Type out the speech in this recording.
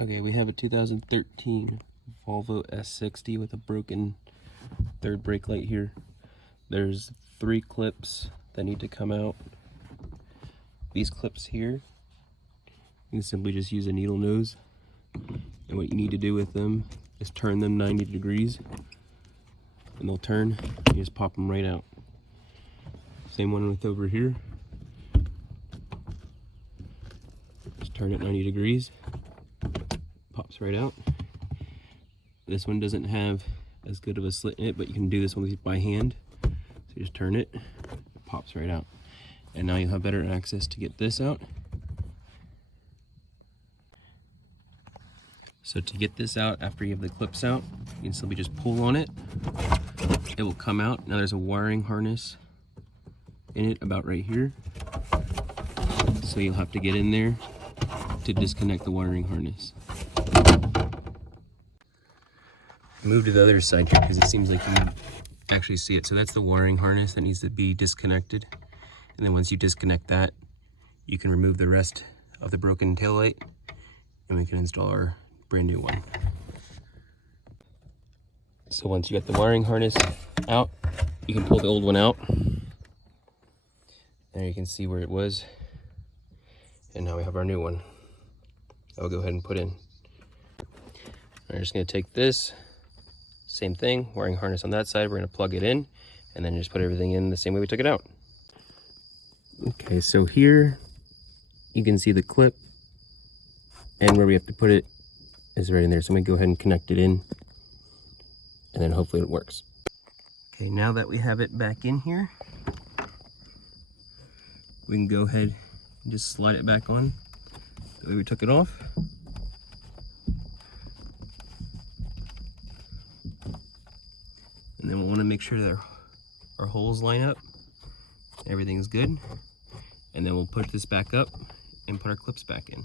Okay, we have a 2013 Volvo S60 with a broken third brake light here. There's 3 clips that need to come out. These clips here, you can simply just use a needle nose. And what you need to do with them is turn them 90 degrees. And they'll turn, you just pop them right out. Same one with over here. Just turn it 90 degrees. Pops right out. This one doesn't have as good of a slit in it, but you can do this one by hand. So you just turn it, it pops right out. And now you'll have better access to get this out. So to get this out, after you have the clips out, you can simply just pull on it. It will come out. Now there's a wiring harness in it about right here. So you'll have to get in there to disconnect the wiring harness. Move to the other side here because it seems like you actually see it. So that's the wiring harness that needs to be disconnected. And then once you disconnect that, you can remove the rest of the broken taillight and we can install our brand new one. So once you get the wiring harness out, you can pull the old one out. There you can see where it was. And now we have our new one. I'll go ahead and put in. I'm just gonna take this, same thing, wiring harness on that side, we're gonna plug it in and then just put everything in the same way we took it out. Okay, so here you can see the clip and where we have to put it is right in there. So I'm gonna go ahead and connect it in and then hopefully it works. Okay, now that we have it back in here, we can go ahead and just slide it back on the way we took it off. And then we'll want to make sure that our holes line up, everything's good. And then we'll put this back up and put our clips back in.